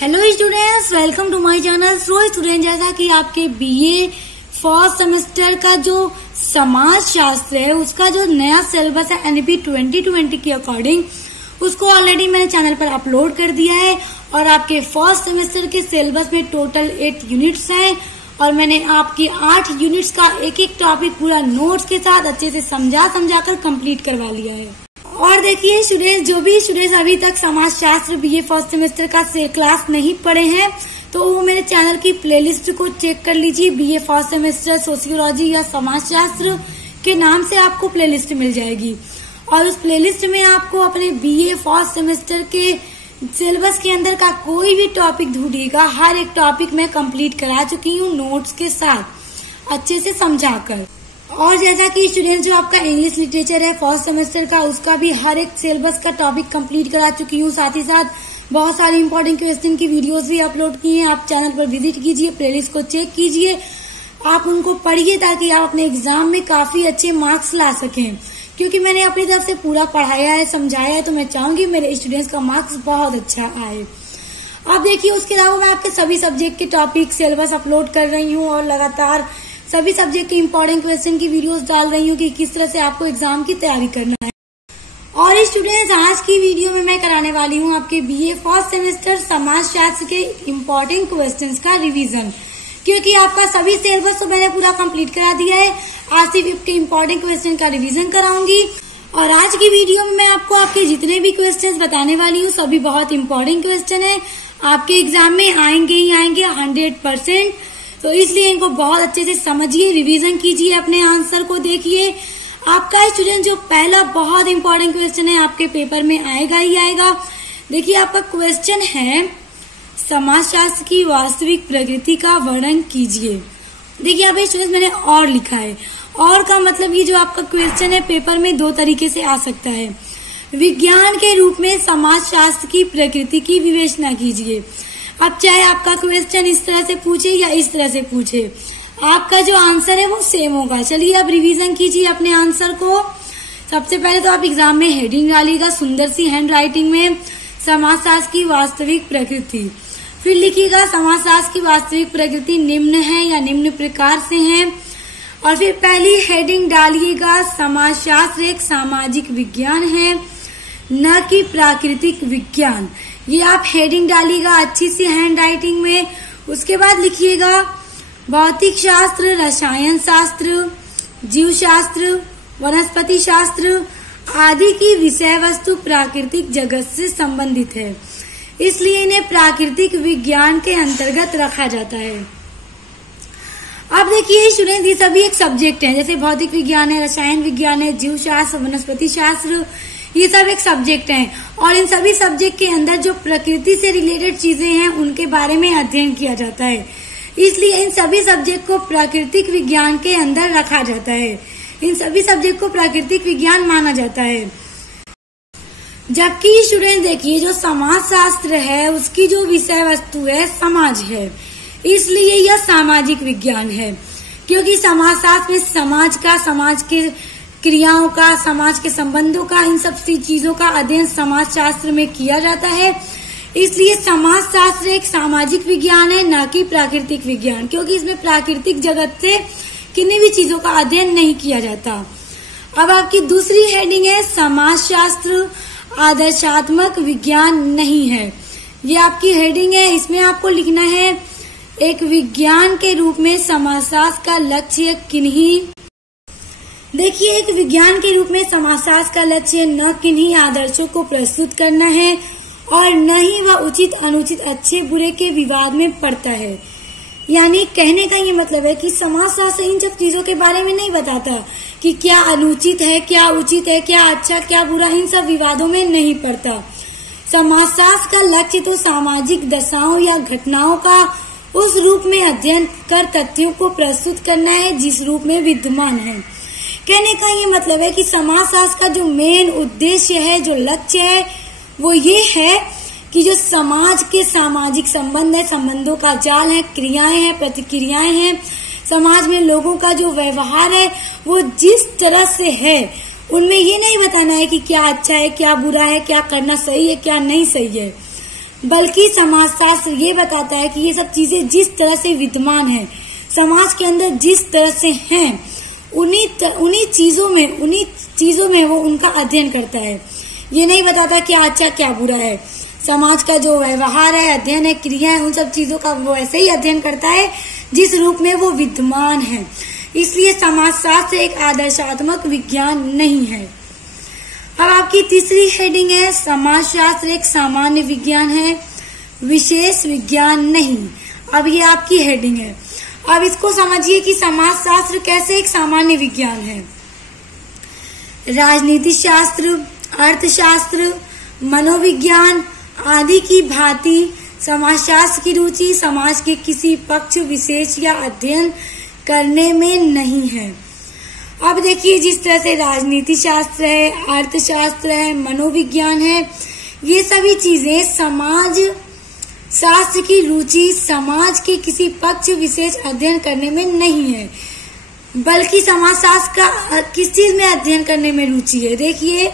Hello students, welcome to my channel. Student, जैसा कि आपके बीए फर्स्ट सेमेस्टर का जो समाज शास्त्र है उसका जो नया सिलेबस है एनईपी 2020 के अकॉर्डिंग उसको ऑलरेडी मैंने चैनल पर अपलोड कर दिया है। और आपके फर्स्ट सेमेस्टर के सिलेबस में टोटल 8 यूनिट्स हैं और मैंने आपकी 8 यूनिट्स का एक एक टॉपिक पूरा नोट्स के साथ अच्छे से समझा कर कंप्लीट करवा लिया है। और देखिए स्टूडेंट्स, जो भी स्टूडेंट्स अभी तक समाज शास्त्र बीए फर्स्ट सेमेस्टर का क्लास नहीं पढ़े हैं तो वो मेरे चैनल की प्लेलिस्ट को चेक कर लीजिए। बीए फर्स्ट सेमेस्टर सोशियोलॉजी या समाज शास्त्र के नाम से आपको प्लेलिस्ट मिल जाएगी और उस प्लेलिस्ट में आपको अपने बीए फर्स्ट सेमेस्टर के सिलेबस के अंदर का कोई भी टॉपिक ढूंढिएगा, हर एक टॉपिक मैं कंप्लीट करा चुकी हूँ नोट्स के साथ अच्छे से समझाकर। और जैसा कि स्टूडेंट जो आपका इंग्लिश लिटरेचर है फर्स्ट सेमेस्टर का उसका भी हर एक सिलेबस का टॉपिक कंप्लीट करा चुकी हूँ। साथ ही साथ बहुत सारी इंपॉर्टेंट क्वेश्चन की वीडियोस भी अपलोड की हैं। आप चैनल पर विजिट कीजिए, प्लेलिस्ट को चेक कीजिए, आप उनको पढ़िए ताकि आप अपने एग्जाम में काफी अच्छे मार्क्स ला सकें। क्योंकि मैंने अपनी तरफ से पूरा पढ़ाया है, समझाया है, तो मैं चाहूंगी मेरे स्टूडेंट्स का मार्क्स बहुत अच्छा आए। अब देखिए, उसके अलावा मैं आपके सभी सब्जेक्ट के टॉपिक सिलेबस अपलोड कर रही हूँ और लगातार सभी सब्जेक्ट के इंपॉर्टेंट क्वेश्चन की वीडियोस डाल रही हूँ कि किस तरह से आपको एग्जाम की तैयारी करना है। और स्टूडेंट्स, आज की वीडियो में मैं कराने वाली हूँ आपके बीए फर्स्ट सेमेस्टर समाज शास्त्र के इंपॉर्टेंट क्वेश्चंस का रिवीजन। क्योंकि आपका सभी सिलेबस तो मैंने पूरा कंप्लीट करा दिया है, आज सिर्फ के इंपॉर्टेंट क्वेश्चन का रिवीजन कराऊंगी। और आज की वीडियो में मैं आपको आपके जितने भी क्वेश्चंस बताने वाली हूँ सभी बहुत इंपॉर्टेंट क्वेश्चन है, आपके एग्जाम में आएंगे ही आएंगे 100%। तो इसलिए इनको बहुत अच्छे से समझिए, रिवीजन कीजिए, अपने आंसर को देखिए। आपका स्टूडेंट जो पहला बहुत इंपॉर्टेंट क्वेश्चन है आपके पेपर में आएगा ही आएगा। देखिए, आपका क्वेश्चन है समाजशास्त्र की वास्तविक प्रकृति का वर्णन कीजिए। देखिए यहाँ पे स्टूडेंट मैंने और लिखा है, और का मतलब ये जो आपका क्वेश्चन है पेपर में 2 तरीके से आ सकता है। विज्ञान के रूप में समाजशास्त्र की प्रकृति की विवेचना कीजिए। अब चाहे आपका क्वेश्चन इस तरह से पूछे या इस तरह से पूछे, आपका जो आंसर है वो सेम होगा। चलिए अब रिवीजन कीजिए अपने आंसर को। सबसे पहले तो आप एग्जाम में हेडिंग डालिएगा सुंदर सी हैंड राइटिंग में, समाजशास्त्र की वास्तविक प्रकृति। फिर लिखिएगा समाजशास्त्र की वास्तविक प्रकृति निम्न है या निम्न प्रकार से है। और फिर पहली हेडिंग डालिएगा समाजशास्त्र एक सामाजिक विज्ञान है न कि प्राकृतिक विज्ञान। ये आप हेडिंग डालिएगा अच्छी सी हैंड राइटिंग में। उसके बाद लिखिएगा भौतिक शास्त्र, रसायन शास्त्र, जीव शास्त्र, वनस्पति शास्त्र आदि की विषय वस्तु प्राकृतिक जगत से संबंधित है, इसलिए इन्हें प्राकृतिक विज्ञान के अंतर्गत रखा जाता है। अब देखिए स्टूडेंट, ये सभी एक सब्जेक्ट है, जैसे भौतिक विज्ञान है, रसायन विज्ञान है, जीव शास्त्र, वनस्पति शास्त्र, ये सब एक सब्जेक्ट हैं। और इन सभी सब्जेक्ट के अंदर जो प्रकृति से रिलेटेड चीजें हैं उनके बारे में अध्ययन किया जाता है, इसलिए इन सभी सब्जेक्ट को प्राकृतिक विज्ञान के अंदर रखा जाता है। इन सभी सब्जेक्ट को प्राकृतिक विज्ञान माना जाता है। जबकि स्टूडेंट देखिए, जो समाज शास्त्र है उसकी जो विषय वस्तु है समाज है, इसलिए यह सामाजिक विज्ञान है। क्योंकि समाज शास्त्र में समाज का, समाज के क्रियाओं का, समाज के संबंधों का, इन सब चीजों का अध्ययन समाज शास्त्र में किया जाता है, इसलिए समाज शास्त्र एक सामाजिक विज्ञान है न कि प्राकृतिक विज्ञान। क्योंकि इसमें प्राकृतिक जगत से किन्हीं भी चीजों का अध्ययन नहीं किया जाता। अब आपकी दूसरी हेडिंग है समाज शास्त्र आदर्शात्मक विज्ञान नहीं है। ये आपकी हेडिंग है, इसमें आपको लिखना है एक विज्ञान के रूप में समाजशास्त्र का लक्ष्य किन्हीं। देखिए, एक विज्ञान के रूप में समाजशास्त्र का लक्ष्य न किन्हीं आदर्शों को प्रस्तुत करना है और न ही वह उचित अनुचित अच्छे बुरे के विवाद में पड़ता है। यानी कहने का ये मतलब है कि समाजशास्त्र इन सब चीजों के बारे में नहीं बताता कि क्या अनुचित है, क्या उचित है, क्या अच्छा, क्या बुरा, इन सब विवादों में नहीं पड़ता। समाजशास्त्र का लक्ष्य तो सामाजिक दशाओं या घटनाओं का उस रूप में अध्ययन कर तथ्यों को प्रस्तुत करना है जिस रूप में विद्यमान है। कहने का ये मतलब है कि समाजशास्त्र का जो मेन उद्देश्य है, जो लक्ष्य है, वो ये है कि जो समाज के सामाजिक संबंध है, संबंधों का जाल है, क्रियाएं हैं, प्रतिक्रियाएं हैं, समाज में लोगों का जो व्यवहार है वो जिस तरह से है उनमें ये नहीं बताना है कि क्या अच्छा है, क्या बुरा है, क्या करना सही है, क्या नहीं सही है। बल्कि समाजशास्त्र ये बताता है कि ये सब चीजें जिस तरह से विद्यमान है समाज के अंदर, जिस तरह से हैं, उन्हीं चीजों में वो उनका अध्ययन करता है। ये नहीं बताता क्या अच्छा क्या बुरा है। समाज का जो व्यवहार है, अध्ययन है, क्रिया है, उन सब चीजों का वो ऐसे ही अध्ययन करता है जिस रूप में वो विद्यमान है। इसलिए समाजशास्त्र एक आदर्शात्मक विज्ञान नहीं है। अब आपकी तीसरी हेडिंग है, समाजशास्त्र एक सामान्य विज्ञान है, विशेष विज्ञान नहीं। अब ये आपकी हेडिंग है। अब इसको समझिए कि समाजशास्त्र कैसे एक सामान्य विज्ञान है। राजनीति शास्त्र, अर्थशास्त्र, मनोविज्ञान आदि की भांति समाजशास्त्र की रुचि समाज के किसी पक्ष विशेष या अध्ययन करने में नहीं है। अब देखिए, जिस तरह से राजनीति शास्त्र है, अर्थशास्त्र है, मनोविज्ञान है, ये सभी चीजें समाज शास्त्र की रुचि समाज के किसी पक्ष विशेष अध्ययन करने में नहीं है, बल्कि समाजशास्त्र का किस चीज में अध्ययन करने में रुचि है। देखिए,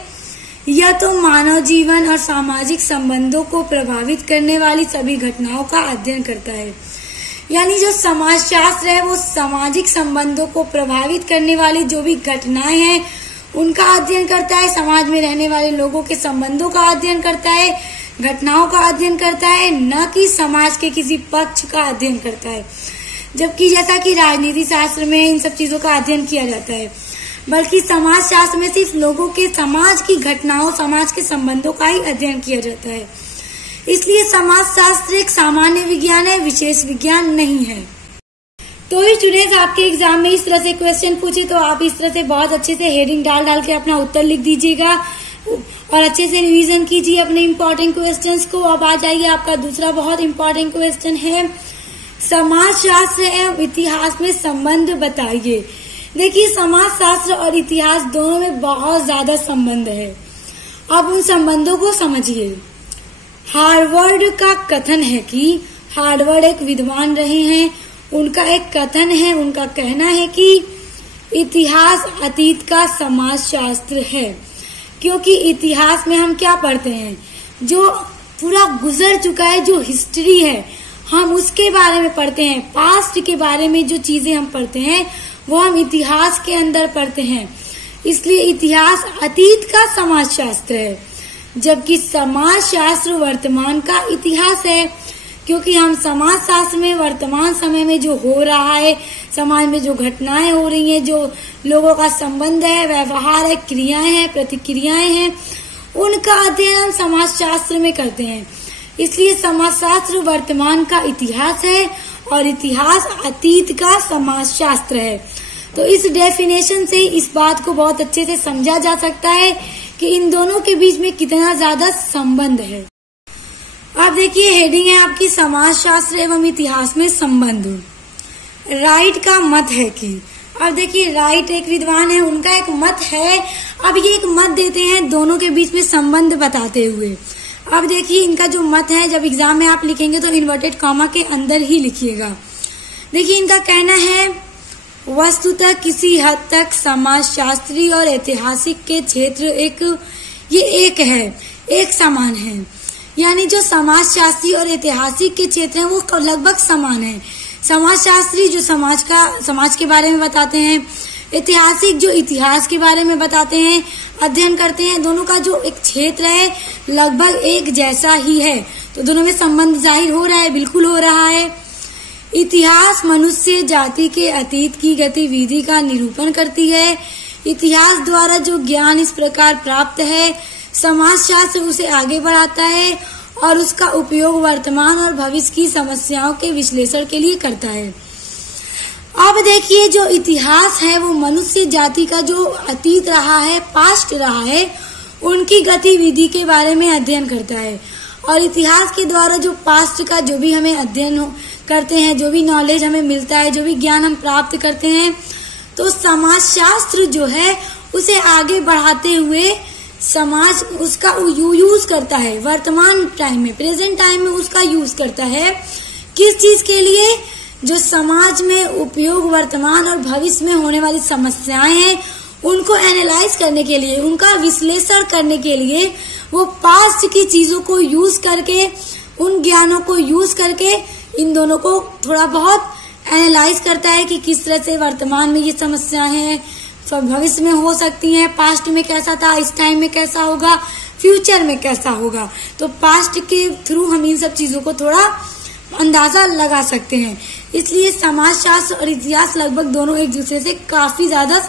यह तो मानव जीवन और सामाजिक संबंधों को प्रभावित करने वाली सभी घटनाओं का अध्ययन करता है। यानी जो समाजशास्त्र है वो सामाजिक संबंधों को प्रभावित करने वाली जो भी घटनाएं हैं उनका अध्ययन करता है, समाज में रहने वाले लोगों के संबंधों का अध्ययन करता है, घटनाओं का अध्ययन करता है, न कि समाज के किसी पक्ष का अध्ययन करता है। जबकि जैसा कि राजनीति शास्त्र में इन सब चीजों का अध्ययन किया जाता है, बल्कि समाज शास्त्र में सिर्फ लोगों के समाज की घटनाओं, समाज के संबंधों का ही अध्ययन किया जाता है। इसलिए समाजशास्त्र एक सामान्य विज्ञान है, विशेष विज्ञान नहीं है। तो स्टूडेंट्स, आपके एग्जाम में इस तरह से क्वेश्चन पूछे तो आप इस तरह से बहुत अच्छे से हेडिंग डाल के अपना उत्तर लिख दीजिएगा और अच्छे से रिवीजन कीजिए अपने इम्पोर्टेंट क्वेश्चंस को। अब आ जाइए, आपका दूसरा बहुत इम्पोर्टेंट क्वेश्चन है, समाजशास्त्र एवं इतिहास में संबंध बताइए। देखिए, समाजशास्त्र और इतिहास दोनों में बहुत ज्यादा संबंध है। अब उन संबंधों को समझिए। हार्वर्ड का कथन है कि हार्वर्ड एक विद्वान रहे हैं, उनका एक कथन है, उनका कहना है कि इतिहास अतीत का समाजशास्त्र है। क्योंकि इतिहास में हम क्या पढ़ते हैं, जो पूरा गुजर चुका है, जो हिस्ट्री है, हम उसके बारे में पढ़ते हैं। पास्ट के बारे में जो चीजें हम पढ़ते हैं वो हम इतिहास के अंदर पढ़ते हैं। इसलिए इतिहास अतीत का समाजशास्त्र है, जबकि समाजशास्त्र वर्तमान का इतिहास है। क्योंकि हम समाजशास्त्र में वर्तमान समय में जो हो रहा है, समाज में जो घटनाएं हो रही हैं, जो लोगों का संबंध है, व्यवहार है, क्रियाएं हैं, प्रतिक्रियाएं हैं, उनका अध्ययन हम समाजशास्त्र में करते हैं। इसलिए समाजशास्त्र वर्तमान का इतिहास है और इतिहास अतीत का समाजशास्त्र है। तो इस डेफिनेशन से इस बात को बहुत अच्छे से समझा जा सकता है कि इन दोनों के बीच में कितना ज्यादा संबंध है। अब देखिए, हेडिंग है आपकी, समाजशास्त्र एवं इतिहास में संबंध। राइट का मत है कि, अब देखिए, राइट एक विद्वान है, उनका एक मत है। अब ये एक मत देते हैं दोनों के बीच में संबंध बताते हुए। अब देखिए, इनका जो मत है, जब एग्जाम में आप लिखेंगे तो इन्वर्टेड कॉमा के अंदर ही लिखिएगा। देखिए, इनका कहना है, वस्तुतः किसी हद तक समाजशास्त्री और ऐतिहासिक के क्षेत्र एक समान है। यानी जो समाजशास्त्री और ऐतिहासिक के क्षेत्र हैं वो लगभग समान है। समाजशास्त्री जो समाज के बारे में बताते हैं, ऐतिहासिक जो इतिहास के बारे में बताते हैं, अध्ययन करते हैं, दोनों का जो एक क्षेत्र है लगभग एक जैसा ही है। तो दोनों में संबंध जाहिर हो रहा है, बिल्कुल हो रहा है। इतिहास मनुष्य जाति के अतीत की गतिविधि का निरूपण करती है। इतिहास द्वारा जो ज्ञान इस प्रकार प्राप्त है, समाजशास्त्र उसे आगे बढ़ाता है और उसका उपयोग वर्तमान और भविष्य की समस्याओं के विश्लेषण के लिए करता है। अब देखिए, जो इतिहास है वो मनुष्य जाति का जो अतीत रहा है, पास्ट रहा है, उनकी गतिविधि के बारे में अध्ययन करता है। और इतिहास के द्वारा जो पास्ट का जो भी हमें अध्ययन करते हैं, जो भी नॉलेज हमें मिलता है, जो भी ज्ञान हम प्राप्त करते हैं, तो समाजशास्त्र जो है उसे आगे बढ़ाते हुए समाज उसका यूज करता है। वर्तमान टाइम में, प्रेजेंट टाइम में उसका यूज करता है। किस चीज के लिए? जो समाज में उपयोग वर्तमान और भविष्य में होने वाली समस्याएं हैं उनको एनालाइज करने के लिए, उनका विश्लेषण करने के लिए वो पास्ट की चीजों को यूज करके उन ज्ञानों को यूज करके इन दोनों को थोड़ा बहुत एनालाइज करता है कि किस तरह से वर्तमान में ये समस्याएं हैं, भविष्य में हो सकती हैं, पास्ट में कैसा था, इस टाइम में कैसा होगा, फ्यूचर में कैसा होगा। तो पास्ट के थ्रू हम इन सब चीजों को थोड़ा अंदाजा लगा सकते हैं। इसलिए समाजशास्त्र और इतिहास लगभग दोनों एक दूसरे से काफी ज्यादा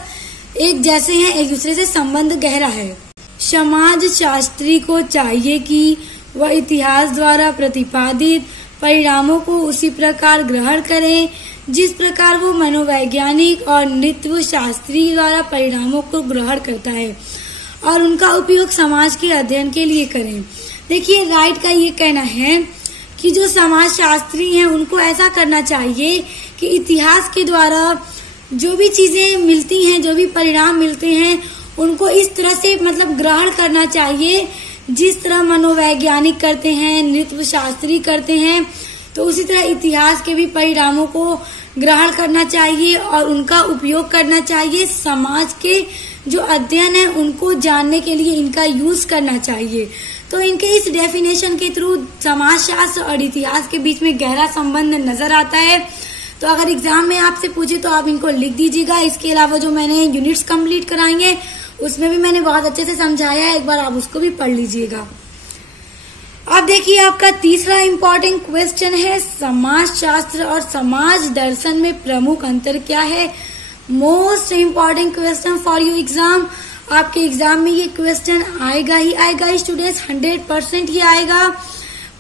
एक जैसे हैं, एक दूसरे से संबंध गहरा है। समाज शास्त्री को चाहिए कि वह इतिहास द्वारा प्रतिपादित परिणामों को उसी प्रकार ग्रहण करें जिस प्रकार वो मनोवैज्ञानिक और नृत्य शास्त्री द्वारा परिणामों को ग्रहण करता है, और उनका उपयोग समाज के अध्ययन के लिए करें। देखिए, राइट का ये कहना है कि जो समाज शास्त्री हैं उनको ऐसा करना चाहिए कि इतिहास के द्वारा जो भी चीजें मिलती हैं, जो भी परिणाम मिलते हैं, उनको इस तरह से ग्रहण करना चाहिए जिस तरह मनोवैज्ञानिक करते हैं, नृत्य शास्त्री करते हैं, तो उसी तरह इतिहास के भी परिणामों को ग्रहण करना चाहिए और उनका उपयोग करना चाहिए। समाज के जो अध्ययन है उनको जानने के लिए इनका यूज करना चाहिए। तो इनके इस डेफिनेशन के थ्रू समाजशास्त्र और इतिहास के बीच में गहरा संबंध नजर आता है। तो अगर एग्जाम में आपसे पूछे तो आप इनको लिख दीजिएगा। इसके अलावा जो मैंने यूनिट्स कंप्लीट कराएंगे उसमें भी मैंने बहुत अच्छे से समझाया है, एक बार आप उसको भी पढ़ लीजिएगा। अब देखिए, आपका तीसरा इम्पोर्टेंट क्वेश्चन है, समाजशास्त्र और समाज दर्शन में प्रमुख अंतर क्या है। Most important question for you exam. आपके एग्जाम में ये क्वेश्चन आएगा ही आएगा स्टूडेंट्स, 100% ये आएगा।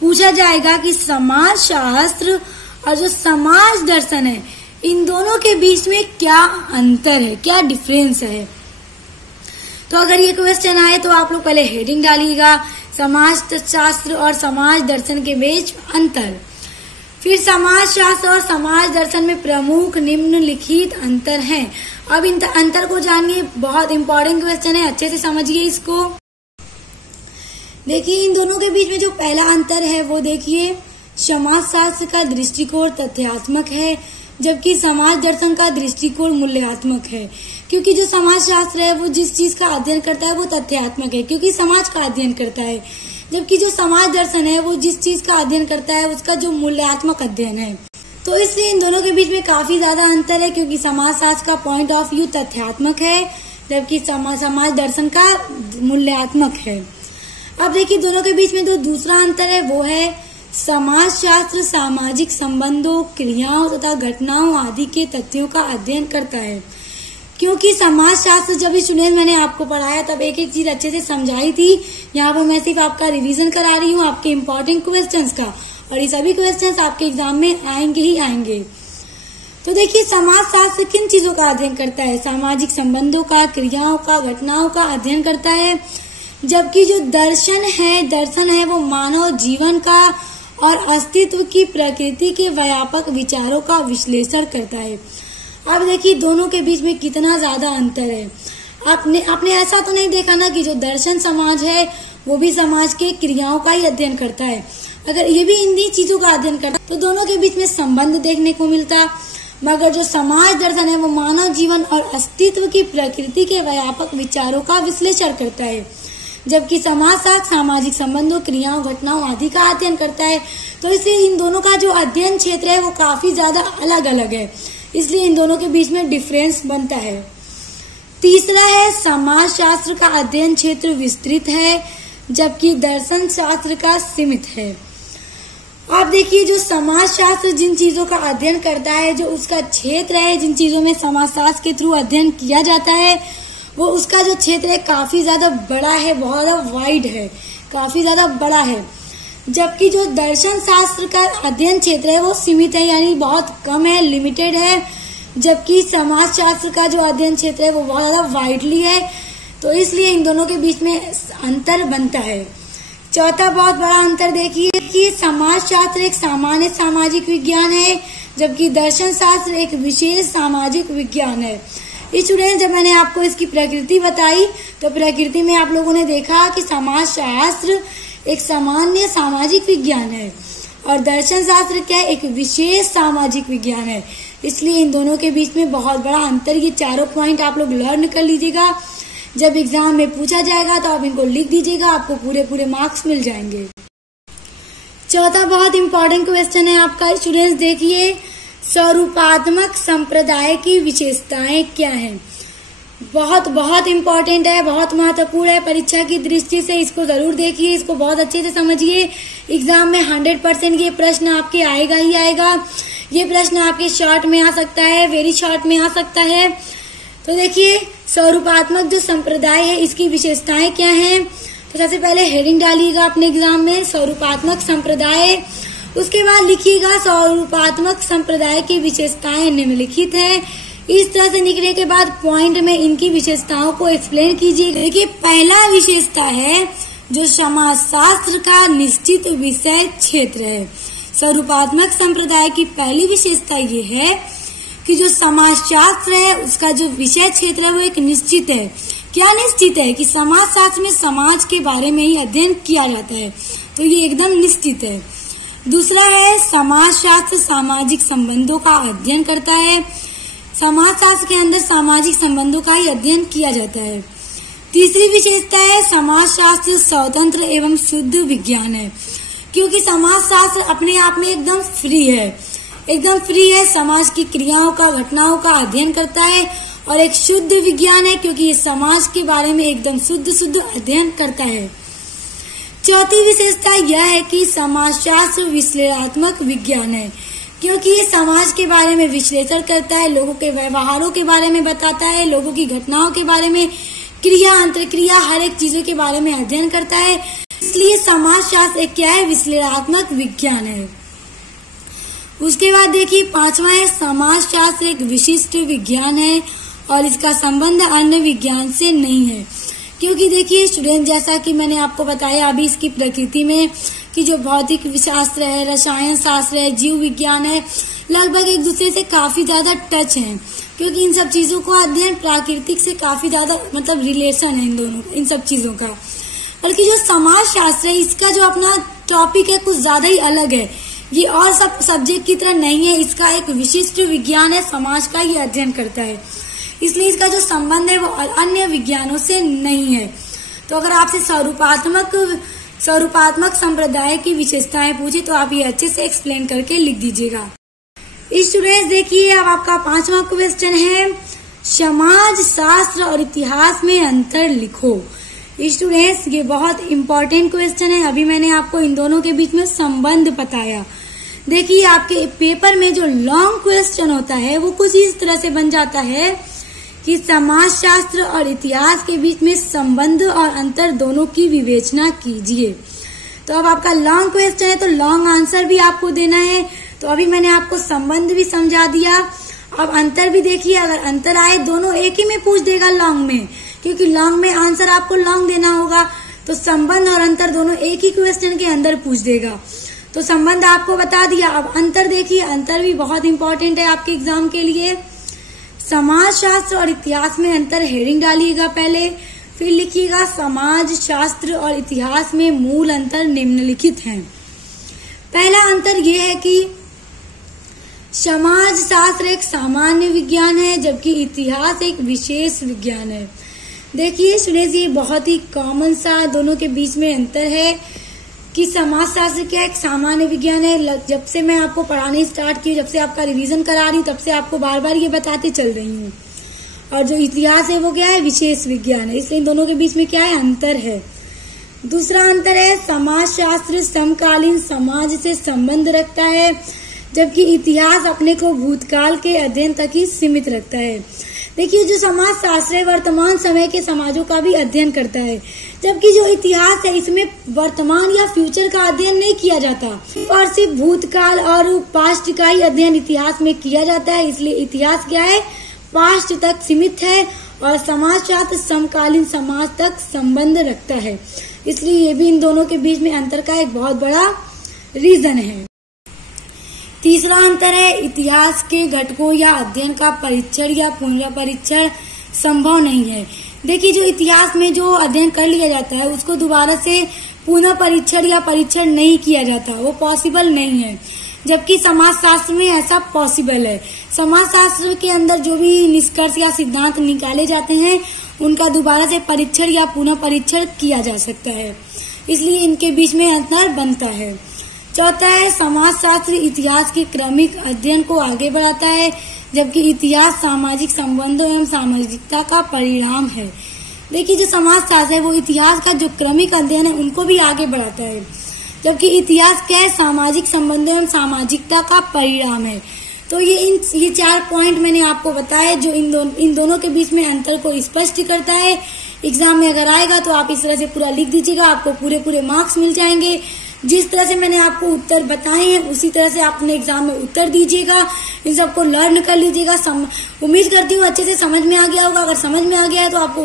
पूछा जाएगा कि समाजशास्त्र और जो समाज दर्शन है इन दोनों के बीच में क्या अंतर है, क्या डिफरेंस है। तो अगर ये क्वेश्चन आए तो आप लोग पहले हेडिंग डालिएगा, समाज शास्त्र और समाज दर्शन के बीच अंतर। फिर समाज शास्त्र और समाज दर्शन में प्रमुख निम्नलिखित अंतर हैं। अब इन अंतर को जानिए, बहुत इंपॉर्टेंट क्वेश्चन है, अच्छे से समझिए इसको। देखिए, इन दोनों के बीच में जो पहला अंतर है वो देखिए, समाज शास्त्र का दृष्टिकोण तथ्यात्मक है जबकि समाज दर्शन का दृष्टिकोण मूल्यात्मक है। क्योंकि जो समाज शास्त्र है वो जिस चीज का अध्ययन करता है वो तथ्यात्मक है, क्योंकि समाज का अध्ययन करता है, जबकि जो समाज दर्शन है वो जिस चीज का अध्ययन करता है उसका जो मूल्यात्मक अध्ययन है। तो इसलिए इन दोनों के बीच में काफी ज्यादा अंतर है, क्योंकि समाज शास्त्र का पॉइंट ऑफ व्यू तथ्यात्मक है जबकि समाज दर्शन का मूल्यात्मक है। अब देखिए, दोनों के बीच में जो दूसरा अंतर है वो है, समाज शास्त्र सामाजिक संबंधों, क्रियाओं तथा घटनाओं आदि के तथ्यों का अध्ययन करता है। क्योंकि समाज शास्त्र जब स्टूडेंट मैंने आपको पढ़ाया तब एक एक चीज अच्छे से समझाई थी। यहाँ पर मैं सिर्फ आपका रिवीजन करा रही हूँ आपके इम्पोर्टेंट क्वेश्चंस का, और ये सभी क्वेश्चंस आपके एग्जाम में आएंगे ही आएंगे। तो देखिए, समाज शास्त्र किन चीजों का अध्ययन करता है, सामाजिक संबंधों का, क्रियाओं का, घटनाओं का अध्ययन करता है, जबकि जो दर्शन है वो मानव जीवन का और अस्तित्व की प्रकृति के व्यापक विचारों का विश्लेषण करता है। अब देखिए, दोनों के बीच में कितना ज्यादा अंतर है। आपने ऐसा तो नहीं देखा ना कि जो दर्शन समाज है वो भी समाज के क्रियाओं का ही अध्ययन करता है। अगर ये भी इन्हीं चीजों का अध्ययन करता तो दोनों के बीच में संबंध देखने को मिलता। मगर जो समाज दर्शन है वो मानव जीवन और अस्तित्व की प्रकृति के व्यापक विचारों का विश्लेषण करता है, जबकि समाज शास्त्र सामाजिक संबंधों, क्रियाओं, घटनाओं आदि का अध्ययन करता है। तो इसलिए इन दोनों का जो अध्ययन क्षेत्र है वो काफी ज्यादा अलग अलग है, इसलिए इन दोनों के बीच में डिफरेंस बनता है। तीसरा है, समाज शास्त्र का अध्ययन क्षेत्र विस्तृत है जबकि दर्शन शास्त्र का सीमित है। आप देखिए, जो समाज शास्त्र जिन चीजों का अध्ययन करता है, जो उसका क्षेत्र है, जिन चीजों में समाज शास्त्र के थ्रू अध्ययन किया जाता है, वो उसका जो क्षेत्र है काफी ज्यादा बड़ा है, बहुत ज्यादा वाइड है, काफी ज्यादा बड़ा है। जबकि जो दर्शन शास्त्र का अध्ययन क्षेत्र है वो सीमित है, यानी बहुत कम है, लिमिटेड है। जबकि समाज शास्त्र का जो अध्ययन क्षेत्र है वो बहुत ज्यादा वाइडली है। तो इसलिए इन दोनों के बीच में अंतर बनता है। चौथा बहुत बड़ा अंतर देखिए कि समाज शास्त्र एक सामान्य सामाजिक विज्ञान है जबकि दर्शन शास्त्र एक विशेष सामाजिक विज्ञान है। स्टूडेंट, जब मैंने आपको इसकी प्रकृति बताई तो प्रकृति में आप लोगों ने देखा कि समाज शास्त्र एक सामान्य सामाजिक विज्ञान है और दर्शन शास्त्र क्या है, एक विशेष सामाजिक विज्ञान है। इसलिए इन दोनों के बीच में बहुत बड़ा अंतर, ये चारों पॉइंट आप लोग लर्न कर लीजिएगा। जब एग्जाम में पूछा जाएगा तो आप इनको लिख दीजिएगा, आपको पूरे मार्क्स मिल जाएंगे। चौथा बहुत इंपॉर्टेंट क्वेश्चन है आपका स्टूडेंट्स, देखिए स्वरूपात्मक संप्रदाय की विशेषताएं क्या हैं। बहुत बहुत इंपॉर्टेंट है, बहुत महत्वपूर्ण है परीक्षा की दृष्टि से। इसको जरूर देखिए, इसको बहुत अच्छे से समझिए। एग्जाम में 100% ये प्रश्न आपके आएगा ही आएगा। ये प्रश्न आपके शॉर्ट में आ सकता है, वेरी शॉर्ट में आ सकता है। तो देखिए स्वरूपात्मक जो संप्रदाय है इसकी विशेषताएं क्या हैं। तो सबसे पहले हेडिंग डालिएगा अपने एग्जाम में स्वरूपात्मक संप्रदाय, उसके बाद लिखिएगा स्वरूपात्मक संप्रदाय की विशेषताएं निम्नलिखित हैं। इस तरह से लिखने के बाद पॉइंट में इनकी विशेषताओं को एक्सप्लेन कीजिए। देखिए पहला विशेषता है जो समाजशास्त्र का निश्चित विषय क्षेत्र है। स्वरूपात्मक संप्रदाय की पहली विशेषता ये है कि जो समाजशास्त्र है उसका जो विषय क्षेत्र है वो एक निश्चित है। क्या निश्चित है कि समाजशास्त्र में समाज के बारे में ही अध्ययन किया जाता है, तो ये एकदम निश्चित है। दूसरा है समाजशास्त्र सामाजिक संबंधों का अध्ययन करता है। समाजशास्त्र के अंदर सामाजिक संबंधों का ही अध्ययन किया जाता है। तीसरी विशेषता है समाजशास्त्र स्वतंत्र एवं शुद्ध विज्ञान है, क्योंकि समाजशास्त्र अपने आप में एकदम फ्री है, समाज की क्रियाओं का, घटनाओं का अध्ययन करता है और एक शुद्ध विज्ञान है क्योंकि ये समाज के बारे में एकदम शुद्ध अध्ययन करता है। चौथी विशेषता यह है कि समाजशास्त्र विश्लेषणात्मक विज्ञान है, क्योंकि ये समाज के बारे में विश्लेषण करता है, लोगों के व्यवहारों के बारे में बताता है, लोगों की घटनाओं के बारे में, क्रिया अंतरक्रिया हर एक चीजों के बारे में अध्ययन करता है। इसलिए समाजशास्त्र एक क्या है, विश्लेषणात्मक विज्ञान है। उसके बाद देखिए पांचवा है समाजशास्त्र एक विशिष्ट विज्ञान है और इसका संबंध अन्य विज्ञान से नहीं है, क्योंकि देखिए स्टूडेंट जैसा कि मैंने आपको बताया अभी इसकी प्रकृति में कि जो भौतिक शास्त्र है, रसायन शास्त्र है, जीव विज्ञान है, लगभग एक दूसरे से काफी ज्यादा टच है, क्योंकि इन सब चीजों का अध्ययन प्राकृतिक से काफी ज्यादा मतलब रिलेशन है इन सब चीजों का। बल्कि जो समाज शास्त्र है इसका जो अपना टॉपिक है कुछ ज्यादा ही अलग है, ये और सब सब्जेक्ट की तरह नहीं है, इसका एक विशिष्ट विज्ञान है, समाज का ये अध्ययन करता है, इसलिए इसका जो संबंध है वो अन्य विज्ञानों से नहीं है। तो अगर आपसे स्वरूपात्मक संप्रदाय की विशेषताएं पूछे तो आप ये अच्छे से एक्सप्लेन करके लिख दीजिएगा। स्टूडेंट्स देखिए अब आपका पांचवा क्वेश्चन है समाज शास्त्र और इतिहास में अंतर लिखो। स्टूडेंट्स ये बहुत इंपॉर्टेंट क्वेश्चन है। अभी मैंने आपको इन दोनों के बीच में संबंध बताया। देखिए आपके पेपर में जो लॉन्ग क्वेश्चन होता है वो कुछ इस तरह से बन जाता है कि समाजशास्त्र और इतिहास के बीच में संबंध और अंतर दोनों की विवेचना कीजिए। तो अब आपका लॉन्ग क्वेश्चन है तो लॉन्ग आंसर भी आपको देना है। तो अभी मैंने आपको संबंध भी समझा दिया, अब अंतर भी देखिए। अगर अंतर आए दोनों एक ही में पूछ देगा लॉन्ग में, क्योंकि लॉन्ग में आंसर आपको लॉन्ग देना होगा, तो संबंध और अंतर दोनों एक ही क्वेश्चन के अंदर पूछ देगा। तो संबंध आपको बता दिया, अब अंतर देखिए। अंतर भी बहुत इंपॉर्टेंट है आपके एग्जाम के लिए। समाज शास्त्र और इतिहास में अंतर हेडिंग डालिएगा पहले, फिर लिखिएगा समाज शास्त्र और इतिहास में मूल अंतर निम्नलिखित हैं। पहला अंतर यह है कि समाज शास्त्र एक सामान्य विज्ञान है जबकि इतिहास एक विशेष विज्ञान है। देखिए स्टूडेंट्स ये बहुत ही कॉमन सा दोनों के बीच में अंतर है कि समाज शास्त्र क्या एक सामान्य विज्ञान है। जब से मैं आपको पढ़ाने स्टार्ट की, जब से आपका रिवीजन करा रही हूँ, तब से आपको बार बार ये बताते चल रही हूँ। और जो इतिहास है वो क्या है, विशेष विज्ञान है। इसलिए इन दोनों के बीच में क्या है, अंतर है। दूसरा अंतर है समाज शास्त्र समकालीन समाज से संबंध रखता है जबकि इतिहास अपने को भूतकाल के अध्ययन तक ही सीमित रखता है। देखिए जो समाज शास्त्र है वर्तमान समय के समाजों का भी अध्ययन करता है, जबकि जो इतिहास है इसमें वर्तमान या फ्यूचर का अध्ययन नहीं किया जाता और सिर्फ भूतकाल और पास्ट का ही अध्ययन इतिहास में किया जाता है। इसलिए इतिहास क्या है, पास्ट तक सीमित है और समाजशास्त्र समकालीन समाज तक संबंध रखता है। इसलिए ये भी इन दोनों के बीच में अंतर का एक बहुत बड़ा रीजन है। तीसरा अंतर है इतिहास के घटकों या अध्ययन का परीक्षण या पुनर्परीक्षण संभव नहीं है। देखिए जो इतिहास में जो अध्ययन कर लिया जाता है उसको दोबारा से पुनः परीक्षण या परीक्षण नहीं किया जाता, वो पॉसिबल नहीं है, जबकि समाजशास्त्र में ऐसा पॉसिबल है। समाजशास्त्र के अंदर जो भी निष्कर्ष या सिद्धांत निकाले जाते हैं उनका दोबारा से परीक्षण या पुनः परीक्षण किया जा सकता है, इसलिए इनके बीच में अंतर बनता है। चौथा है समाजशास्त्र इतिहास के क्रमिक अध्ययन को आगे बढ़ाता है, जबकि इतिहास सामाजिक संबंधों एवं सामाजिकता का परिणाम है। देखिए जो समाजशास्त्र है वो इतिहास का जो क्रमिक अध्ययन है उनको भी आगे बढ़ाता है, जबकि इतिहास क्या है, सामाजिक संबंधों एवं सामाजिकता का परिणाम है। तो ये 4 पॉइंट मैंने आपको बताया जो इन दोनों के बीच में अंतर को स्पष्ट करता है। एग्जाम में अगर आएगा तो आप इस तरह से पूरा लिख दीजिएगा, आपको पूरे मार्क्स मिल जाएंगे। जिस तरह से मैंने आपको उत्तर बताए हैं उसी तरह से आप अपने एग्जाम में उत्तर दीजिएगा, इन सबको लर्न कर लीजिएगा। उम्मीद करती हूँ अच्छे से समझ में आ गया होगा। अगर समझ में आ गया है तो आपको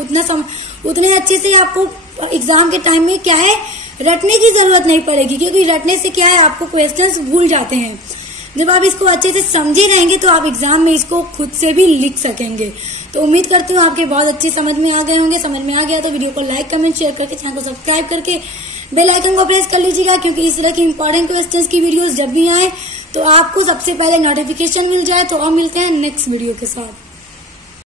उतने अच्छे से आपको एग्जाम के टाइम में क्या है रटने की जरूरत नहीं पड़ेगी, क्योंकि रटने से क्या है आपको क्वेश्चंस भूल जाते हैं। जब आप इसको अच्छे से समझे रहेंगे तो आप एग्जाम में इसको खुद से भी लिख सकेंगे। तो उम्मीद करती हूँ आपके बहुत अच्छे समझ में आ गए होंगे। समझ में आ गया तो वीडियो को लाइक कमेंट शेयर करके चैनल को सब्सक्राइब करके बेल आइकन को प्रेस कर लीजिएगा, क्योंकि इस तरह की इंपॉर्टेंट क्वेश्चंस की वीडियोस जब भी आए तो आपको सबसे पहले नोटिफिकेशन मिल जाए। तो अब मिलते हैं नेक्स्ट वीडियो के साथ।